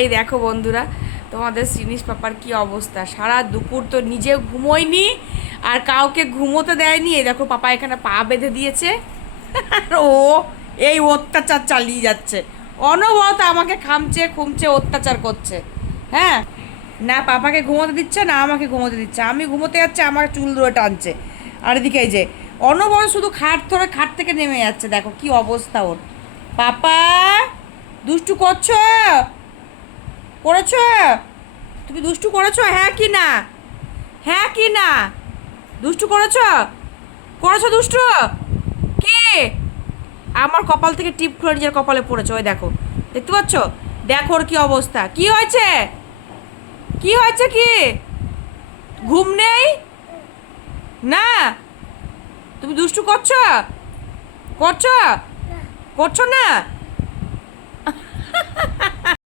এই দেখো বন্ধুরা, তোমাদের সিনিস পাপার কি অবস্থা। সারা দুপুর তো নিজে ঘুমোয়নি, আর কাউকে ঘুমোতে দেয়নি। এই দেখো পাপা এখানে পা বেঁধে দিয়েছে। আর ও এই অত্যাচার চালিয়ে যাচ্ছে, অনবরত আমাকে খামচে খুমচে অত্যাচার করছে। হ্যাঁ, না পাপাকে ঘুমোতে দিচ্ছে না আমাকে ঘুমোতে দিচ্ছে। আমি ঘুমোতে যাচ্ছে, আমার চুল ধরে টানছে। আর এদিকে এই যে অনবরত শুধু খাট ধরে খাট থেকে নেমে যাচ্ছে। দেখো কি অবস্থা ওর। পাপা, দুষ্টু করছো? করেছো? তুমি দুষ্টু করেছো, হ্যাঁ কি না? হ্যাঁ কি না? দুষ্টু করেছো? করেছো দুষ্টু? কি? আমার কপাল থেকে টিপ খুলে নিজের কপালে পড়েছে। ওই দেখো, দেখতে পাচ্ছ? দেখো ওর কি অবস্থা। কি হয়েছে? কি হয়েছে কি? ঘুম নেই? না, তুমি দুষ্টু করছো? করছো? করছো না?